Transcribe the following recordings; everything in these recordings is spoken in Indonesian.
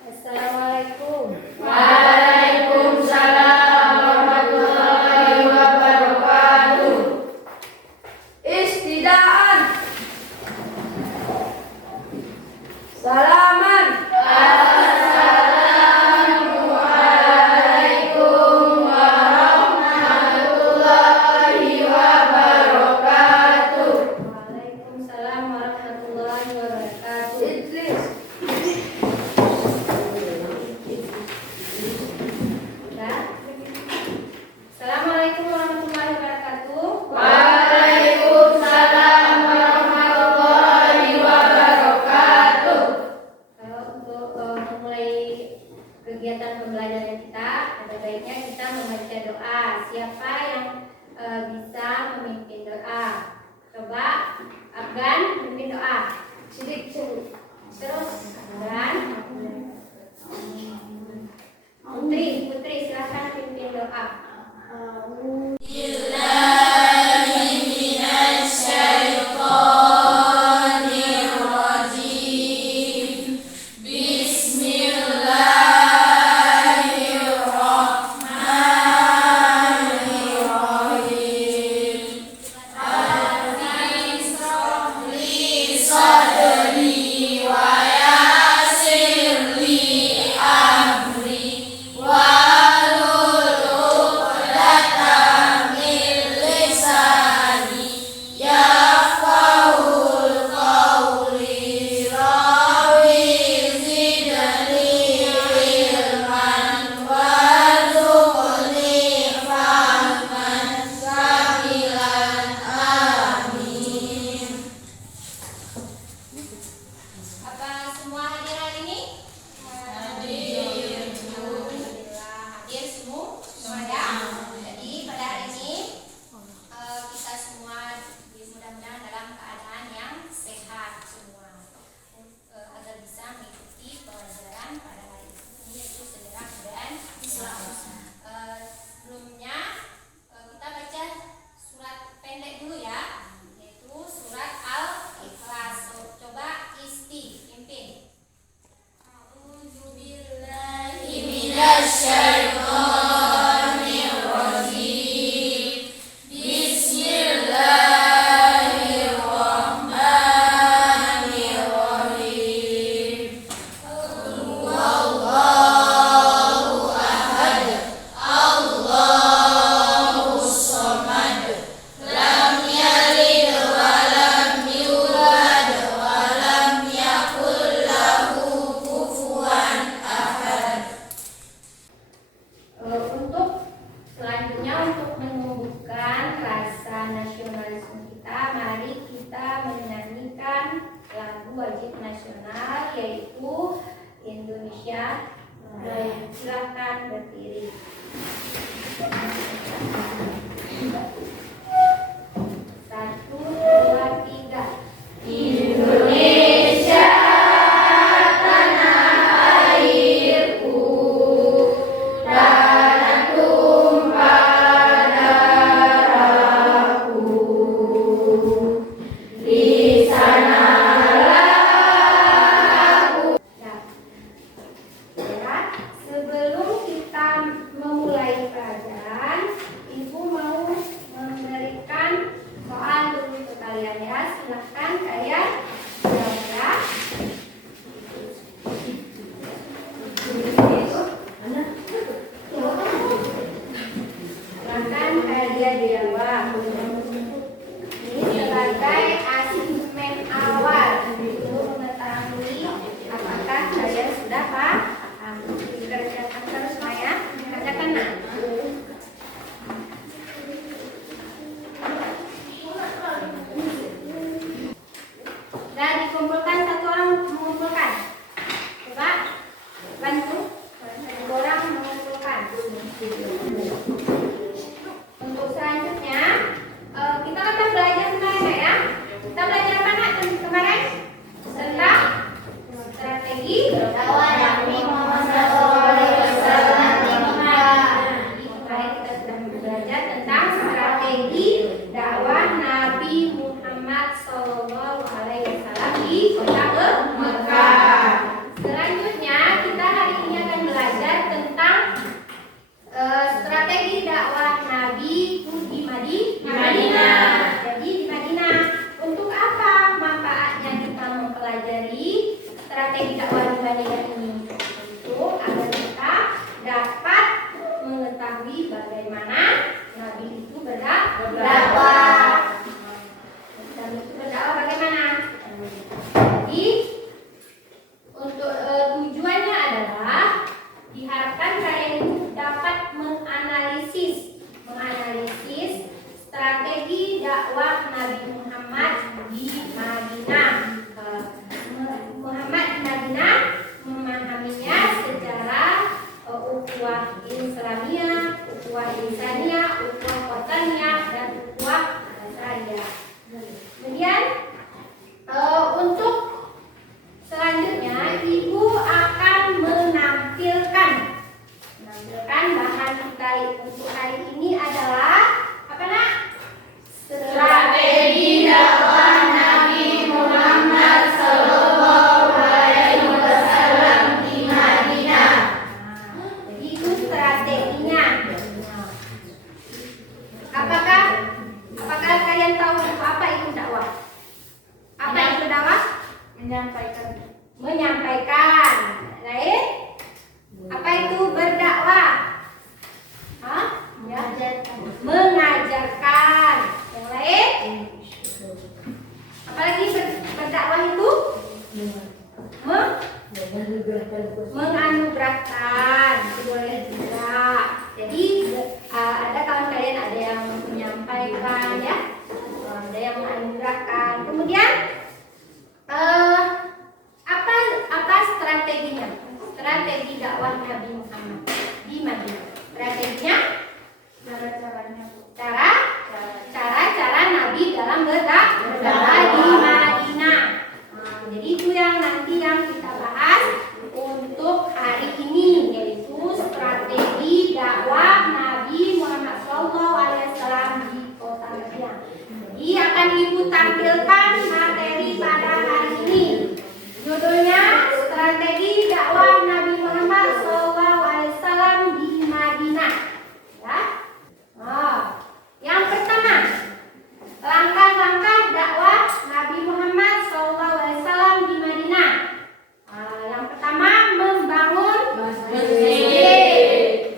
Assalamualaikum. Waalaikumsalam warahmatullahi wabarakatuh. Istidaan. Salaman. Assalamualaikum warahmatullahi wabarakatuh. Waalaikumsalam warahmatullahi wabarakatuh. Idris. Assalamualaikum warahmatullahi wabarakatuh. Waalaikumsalam warahmatullahi wabarakatuh. Kalau untuk memulai kegiatan pembelajaran kita, ada baiknya kita membaca doa. Siapa yang bisa memimpin doa? Coba Afgan memimpin doa. Terus Afgan. Putri silakan pimpin doa. Apa semua hadir hari ini? Hadir. Alhamdulillah hadir semua ya. Jadi pada hari ini kita semua mudah-mudahan dalam keadaan yang sehat semua agar bisa mengikuti pelajaran pada hari ini yaitu sejarah dan Islam. Sebelumnya kita baca surat pendek dulu ya, yaitu surat Al-Ikhlas. Coba Isti pimpin. A'udzubillahi Minasyaitonir rajim. Bismillahirrahmanirrahim. Allahu ahad. Allahus samad. Lam yalid wa lam yulad wa lam yakul lahu kufuwan ahad. Untuk selanjutnya untuk menumbuhkan rasa nasionalisme kita, mari kita menyanyikan lagu wajib nasional yaitu Indonesia Raya. Silakan berdiri. Satu, dua, tiga. Indonesia tanah airku, tanah tumpah darahku. Di sanalah aku. Ya. Sebelum kita memulai pelajaran, Ibu mau memberikan soal dulu ke kalian ya. Silakan kalian jawab ya. Silakan kalian jawab. Ini sebagai asesmen awal untuk mengetahui apakah kalian sudah paham. Kerjakan terus Maya, kerjakan nak. Dan dikumpulkan, satu orang mengumpulkan. Coba bantu satu orang mengumpulkan. Untuk selanjutnya kita akan belajar kemarin ya. Kita belajar apa nak kemarin? Tentang strategi dakwah Nabi Muhammad SAW. Kemarin kita sudah belajar tentang strategi dakwah Nabi Muhammad SAW di kota Mekah. Selanjutnya kita Menyampaikan. Lain? Apa itu berdakwah? Hah? Ya. Mengajarkan. Yang lain? Apalagi berdakwah itu? Menganugerahkan. Itu boleh juga. Jadi ada kawan kalian ada yang menyampaikan ya, ada yang menganugerahkan. Kemudian apa strateginya? Strategi dakwah Nabi Muhammad di Madinah. Strateginya? Cara Nabi dalam berdakwah di Madinah. Jadi itu yang nanti yang kita bahas untuk hari ini, yaitu strategi dakwah Nabi Muhammad SAW di kota Madinah. Jadi akan Ibu tampilkan materi pada hari ini. Judulnya strategi dakwah Nabi Muhammad SAW di Madinah. Ya. Yang pertama, langkah-langkah dakwah Nabi Muhammad SAW di Madinah. Yang pertama, membangun masjid.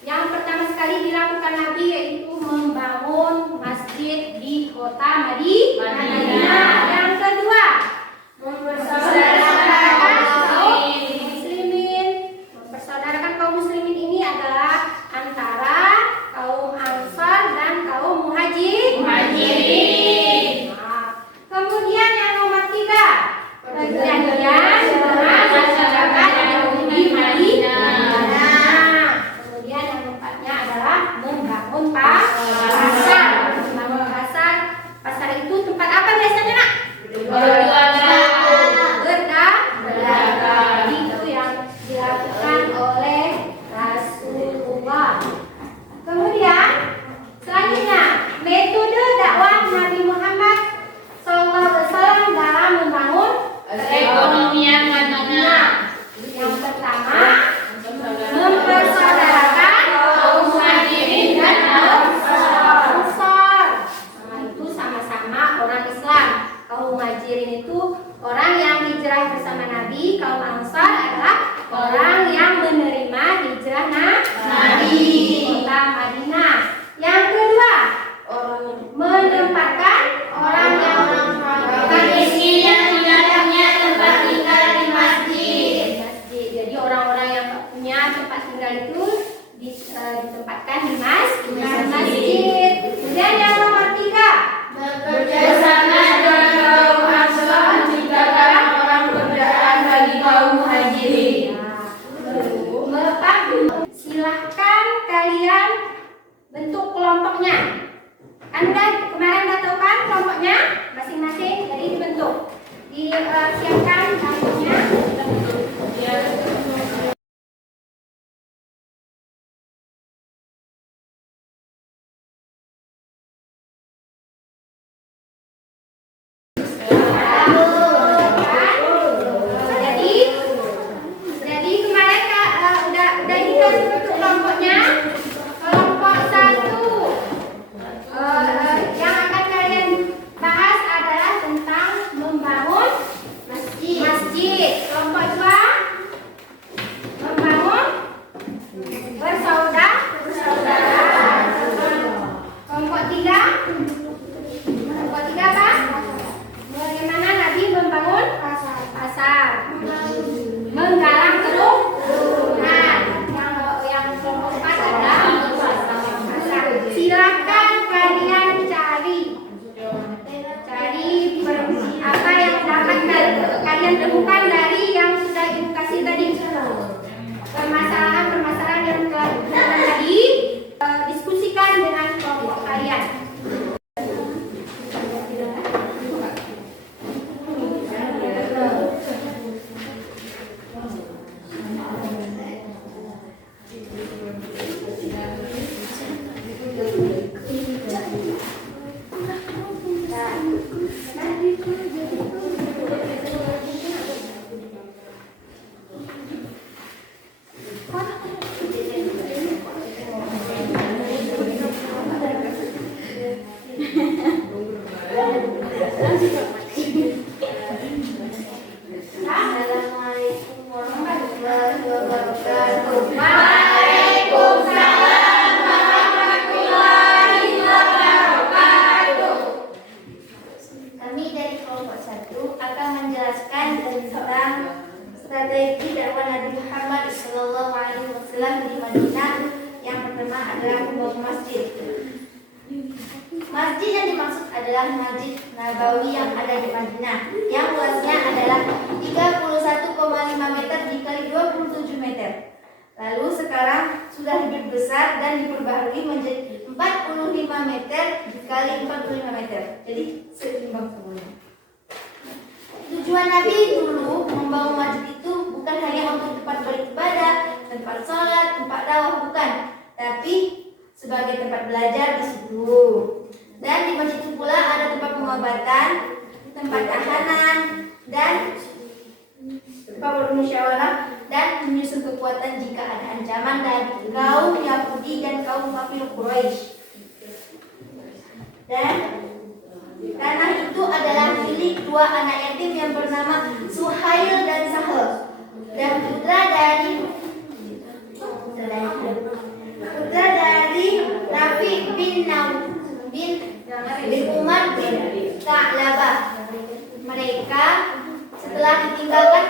Yang pertama sekali dilakukan Nabi yaitu membangun masjid di kota Madinah. Yang kedua, mempersaudarakan kaum muslimin. Mempersaudarakan kaum muslimin ini adalah antara kaum Ansar dan kaum Muhajirin. Kemudian yang nomor 3, perjanjian dengan masyarakat Yahudi Madinah. Kemudian yang keempatnya adalah membangun pasar. Membangun pasar. Pasar itu tempat apa biasanya, Nak? Berdagang. Itu yang dilakukan oleh Rasulullah. Kemudian selanjutnya, metode dakwah Nabi Muhammad SAW dalam membangun perekonomian Madinah. Yang pertama, mempersaudarakan kaum Muhajirin dan kaum Ansar. Itu sama-sama orang Islam. Kaum Muhajirin itu orang yang hijrah bersama Nabi. Kaum Ansar adalah orang yang menerima hijrah Nabi di kota Madinah. Yang kedua, menempatkan orang yang miskin yang tidak punya tempat tinggal di masjid. Jadi orang-orang yang tak punya tempat tinggal itu ditempatkan di masjid. Kemudian yang nomor 3, Bekerja sama dengan kaum Ansar menciptakan orang pekerjaan bagi kaum Muhajirin. Silahkan kalian bentuk kelompoknya. Kan kemarin udah tahu kan kelompoknya masing-masing, jadi dibentuk. Disiapkan kelompoknya. Jadi kemarin udah dikasih bentuk kelompoknya. Kelompok 1 yang akan kalian bahas adalah tentang membangun masjid. Kelompok 2 membangun persaudaraan. Kelompok 3 apa? Bagaimana Nabi membangun pasar. Menggalang kerukunan. Yang kelompok 4 adalah pasar. Silakan kalian cari apa yang dapat kalian temukan dari yang sudah Ibu kasih tadi. Permasalahan yang telah tadi diskusikan dengan kelompok kalian. menjelaskan tentang strategi dakwah Nabi Muhammad SAW di Madinah. Yang pertama adalah membangun masjid. Masjid yang dimaksud adalah Masjid Nabawi yang ada di Madinah, yang luasnya adalah 31,5 meter dikali 27 meter. Lalu sekarang sudah lebih besar dan diperbaharui menjadi 45 meter dikali 45 meter. Jadi seimbang semuanya. Tujuan Nabi dulu membangun masjid itu bukan hanya untuk tempat beribadah, tempat sholat, tempat dakwah, bukan, tapi sebagai tempat belajar di situ. Dan di masjid itu pula ada tempat pengobatan, tempat tahanan, dan tempat bermusyawarah dan menyusun kekuatan jika ada ancaman dari kaum Yahudi dan kaum kafir Quraisy. Dan tanah itu adalah milik dua anak yatim yang bernama Suhail dan Sahel, dan putra dari Rafi bin Umar bin Ka'labah. Mereka setelah ditinggalkan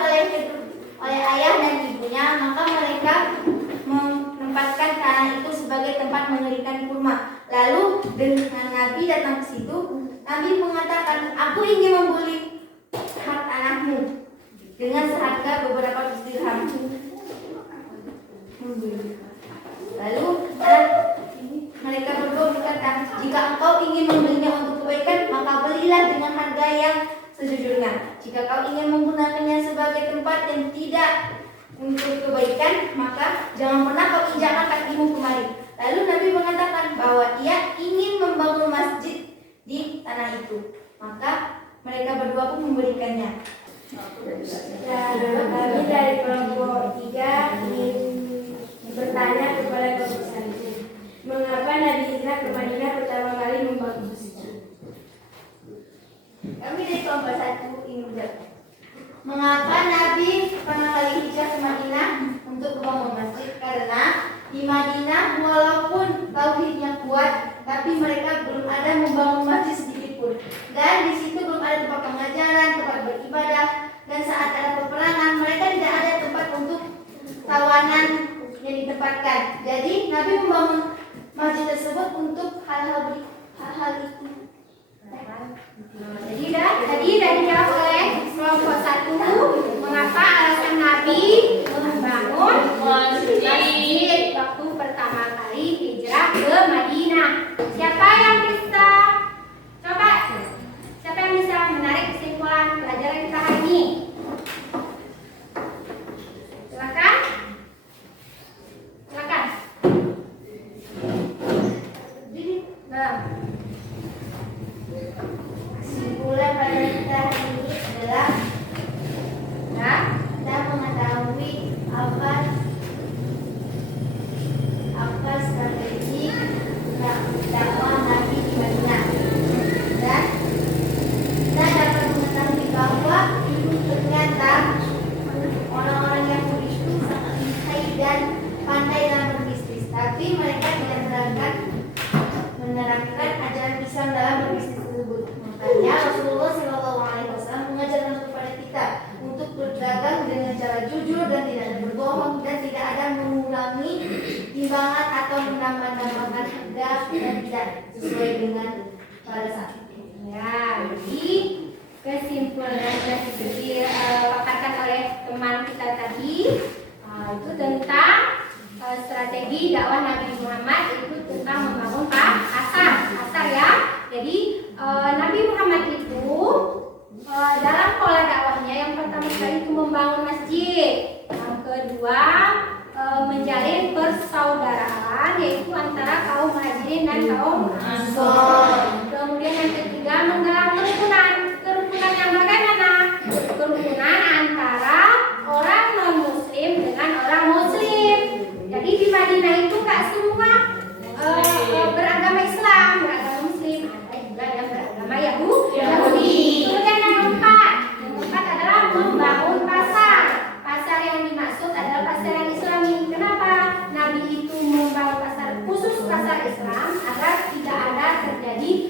oleh ayah dan ibunya, maka mereka menempatkan tanah itu sebagai tempat mengeringkan kurma. Lalu dengan Nabi datang ke situ, Nabi mengatakan, "Aku ingin membeli hak tanahmu dengan seharga beberapa dirham." Lalu mereka berdua berkata, "Jika engkau ingin membelinya untuk kebaikan, maka belilah dengan harga yang sejujurnya. Jika kau ingin menggunakannya sebagai tempat yang tidak untuk kebaikan, maka jangan pernah kau injakkan kakimu kemari." Lalu Nabi mengatakan bahwa ia ingin membangun masjid di tanah itu. Maka mereka berdua pun memberikannya. Kami dari kelompok 3 ingin bertanya kepada kelompok 1, mengapa Nabi hijrah ke Madinah pertama kali membangun masjid? Kami dari kelompok 1 ingin menjawab, mengapa Nabi pertama kali hijrah ke Madinah untuk membangun masjid? Karena di Madinah walaupun tauhidnya kuat, tapi mereka belum ada membangun masjid sedikit pun. Dan di situ belum ada tempat pengajaran, tempat beribadah, dan saat ada peperangan mereka tidak ada tempat untuk tawanan yang ditempatkan. Jadi Nabi membangun masjid tersebut untuk hal-hal itu. Tadi dijawab oleh kelompok 1, mengapa alasan Nabi membangun masjid waktu pertama kali hijrah ke Madinah. Siapa yang bisa menarik kesimpulan pelajaran kita hari ini? Silakan. Kesimpulan pada kita hari ini adalah kita mengetahui apa strategi dakwah Nabi di Madinah, dan kita dapat mengetahui bahwa ternyata orang-orang Yahudi itu sangat lihai dan pandai dalam berbisnis, tapi mereka tidak menerapkan ajaran Islam dalam berbisnis tersebut. Makanya Rasulullah SAW mengajarkan kepada kita untuk berdagang dengan cara jujur dan tidak ada berbohong, dan tidak ada mengurangi timbangan atau menambah-nambahkan harga dan tidak sesuai dengan pada saat itu. Ya, jadi kesimpulan yang dipakatkan oleh teman kita tadi itu tentang strategi dakwah Nabi Muhammad, itu tentang membangun pasar ya. Jadi Nabi Muhammad itu dalam pola dakwahnya yang pertama sekali itu membangun masjid, yang kedua menjalin persaudaraan yaitu antara kaum Muhajirin dan kaum Ansor. Kemudian yang ketiga menggalang kerukunan yang bagaimana? Kerukunan antara orang non muslim dengan orang muslim. Jadi di Madinah itu nggak semua beragama Islam, beragama Muslim, ada juga yang beragama Yahudi. Kemudian yang keempat adalah membangun pasar. Pasar yang dimaksud adalah pasar yang Islami. Kenapa Nabi itu membangun pasar khusus pasar Islam agar tidak ada terjadi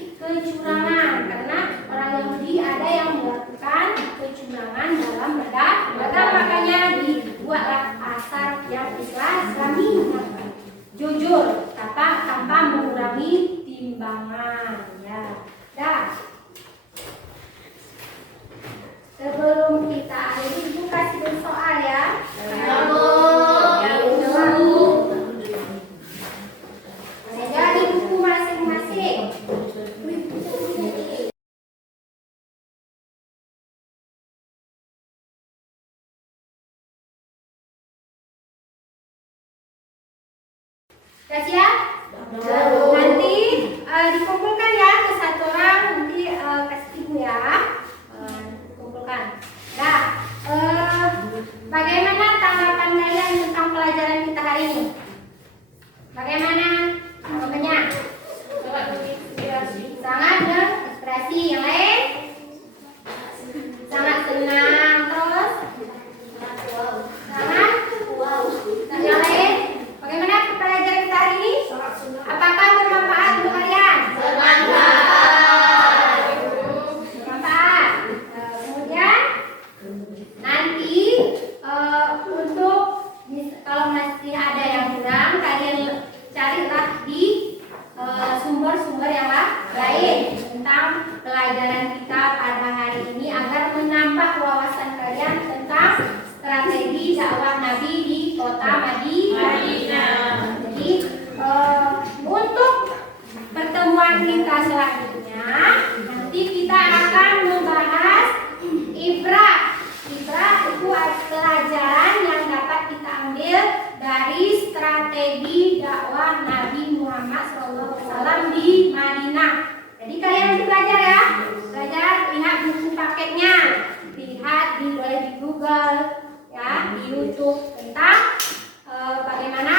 Sudah siap? Nanti dikumpulkan ya ke satu orang, nanti kasih ibu ya. Dikumpulkan. Nah, bagaimana tanggapan kalian tentang pelajaran kita hari ini? Bagaimana tanggapannya? Sangat berinspirasi. Yang lain? Sangat senang. Terus? Sangat? Yang lain? Bagaimana pelajaran kita hari ini? Apakah bermanfaat untuk kalian? Bermanfaat. Kemudian nanti untuk kalau masih ada yang kurang, kalian carilah di sumber-sumber yang lain tentang pelajaran kita pada hari ini agar menambah wawasan kalian tentang strategi dakwah Nabi di kota Madinah. Jadi untuk pertemuan kita selanjutnya nanti kita akan membahas ibrah. Ibrah itu pelajaran yang dapat kita ambil dari strategi dakwah Nabi Muhammad SAW di Madinah. Jadi kalian harus belajar ya, belajar, lihat buku paketnya, lihat boleh di Google ya, di YouTube tentang bagaimana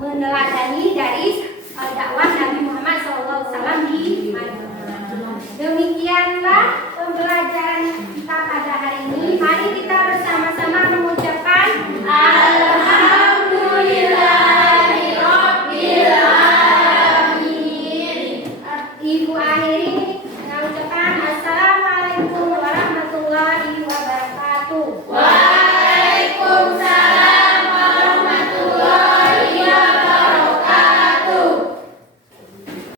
meneladani dari dakwah Nabi